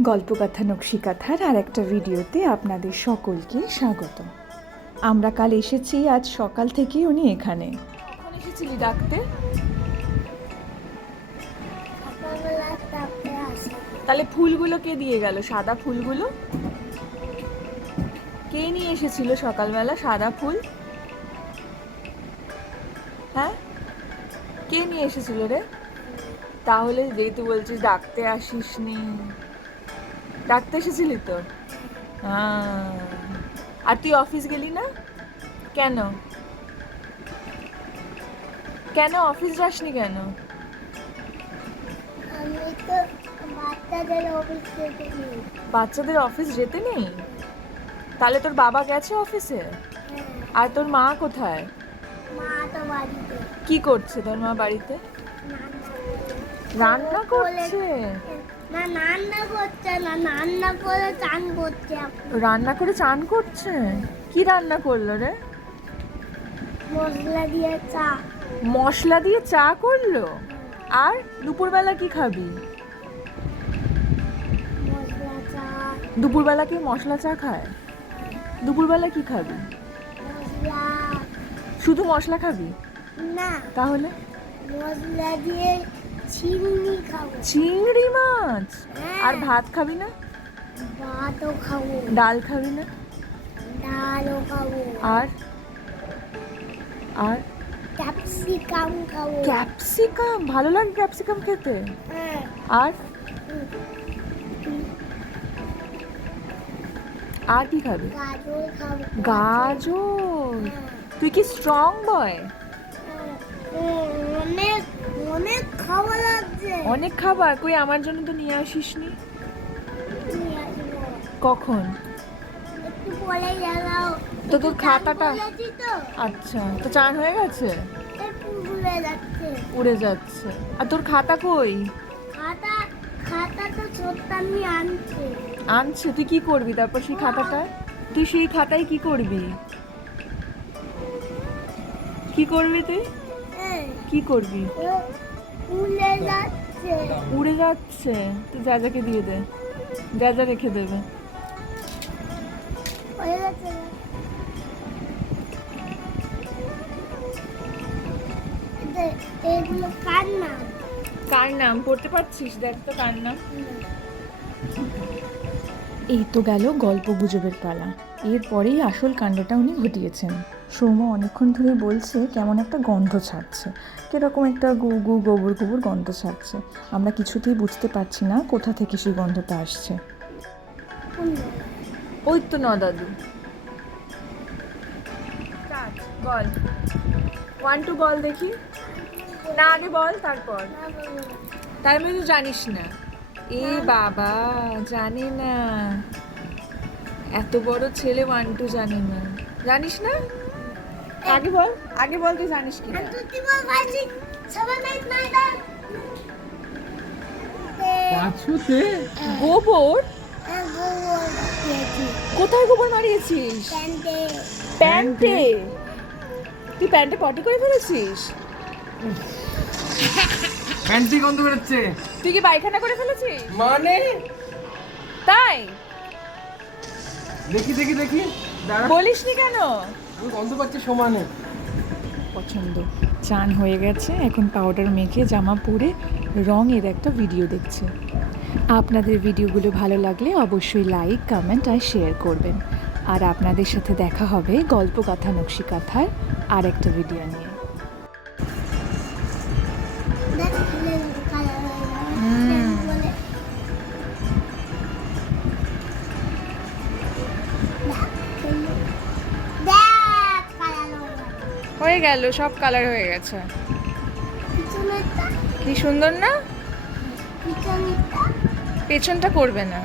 গল্পকথা নকশিকাথার আর একটা ভিডিওতে আপনাদের সকলকে স্বাগত। আমরা কাল এসেছি, আজ সকাল থেকেই উনি এখানে। কখন এসেছিলি ডাকতে? তাহলে ফুলগুলো কে দিয়ে গেল? সাদা ফুলগুলো কে নিয়ে এসেছিল সকালবেলা? সাদা ফুল, হ্যাঁ, কে নিয়ে এসেছিল রে? তাহলে যেহেতু বলছিস ডাকতে আসিসনি, ডাকতে এসেছিলি তো। আর তুই অফিস গেলি না কেন? কেন অফিস যাসনি কেন? বাচ্চাদের অফিস যেতে নেই? তাহলে তোর বাবা গেছে অফিসে? আর তোর মা কোথায়? কি করছে তোর মা বাড়িতে? রান্না করছে? রান্না করে চান করছে? কি রান্না করলো রে? মশলা দিয়ে চা করলো। আর দুপুরবেলা কি খাবি? দুপুরবেলা কি মশলা চা খায়? দুপুরবেলা কি খাবি? শুধু মশলা খাবি না, তাহলে? মশলা দিয়ে চিংড়ি খাবো। চিংড়ি মাছ? হ্যাঁ। আর ভাত খাবি না? ভাতও খাবো। ডাল খাবি না? ডালও খাবো। আর আর ক্যাপসিকাম খাবো। ক্যাপসিকাম ভালো লাগে ক্যাপসিকাম খেতে? হ্যাঁ। আর আর কি খাবি? গাজর খাবো। গাজর? হ্যাঁ। তুই কি স্ট্রং বয়? অনেক অনেক খাওয়া লাগছে। অনেক খাবার? কই আমার জন্য তো নিয়ে আসিসনি। নিয়ে আসবো। কখন? একটু পরে যাও। তো তোর খাতাটা? তো আচ্ছা, তো চান হয়ে গেছে? একটু উড়ে যাচ্ছে। উড়ে যাচ্ছে। আর তোর খাতা কই? খাতা খাতা তো ছোট্টামি আনছে। আনছে? তুই কি করবি তারপর সেই খাতাটা? তুই সেই খাতায় কি করবি? কি করবি তুই? কি করবি? উড়ে যাচ্ছে। উড়ে যাচ্ছে? তুই যাকে দিয়ে দে, যা রেখে দেবে। হয়ে গেছে। এগুলো কার নাম? কার নাম পড়তে পারছিস? দেখ তো কার নাম। এই তো গেল গল্প গুজবের পালা। এরপরেই আসল কাণ্ডটা উনি ঘটিয়েছেন। সৌম্য অনেকক্ষণ ধরে বলছে কেমন একটা গন্ধ ছাড়ছে, কিরকম একটা গু গু গোবর গোবর গন্ধ ছাড়ছে। আমরা কিছুতেই বুঝতে পারছি না কোথা থেকে সেই গন্ধটা আসছে। ওই তো ন দাদু। বল, 1 2 বল দেখি। না আগে বল তারপর। তার মানে তুই জানিস না? এ বাবা, জানে না? এত বড় ছেলে 1 2 জানে না? জানিস না? আগে বল, আগে বল তুই জানিস কি না? পাঁচুতে গোবর? কোথায় গোবর মারিয়েছিস? প্যান্টে? তুই প্যান্টে পটি করে ফেলেছিস? ফ্যান্সি গন্ধ বেরোচ্ছে। তুই কি পায়খানা করে ফেলেছিস? মানে তাই দেখি দেখি দেখি, দাঁড়া। বলিসনি কেন? আমি গন্ধ পাচ্ছি সমানে। পছন্দ। চান হয়ে গেছে, এখন পাউডার মেখে জামা পরে রঙের একটা ভিডিও দেখছে। আপনাদের ভিডিওগুলো ভালো লাগলে অবশ্যই লাইক, কমেন্ট আর শেয়ার করবেন। আর আপনাদের সাথে দেখা হবে গল্পকথা নকশিকাথার আর একটা ভিডিও নিয়ে। হয়ে গেল, সব কালার হয়ে গেছে। কি সুন্দর না? পেছনটা করবে না।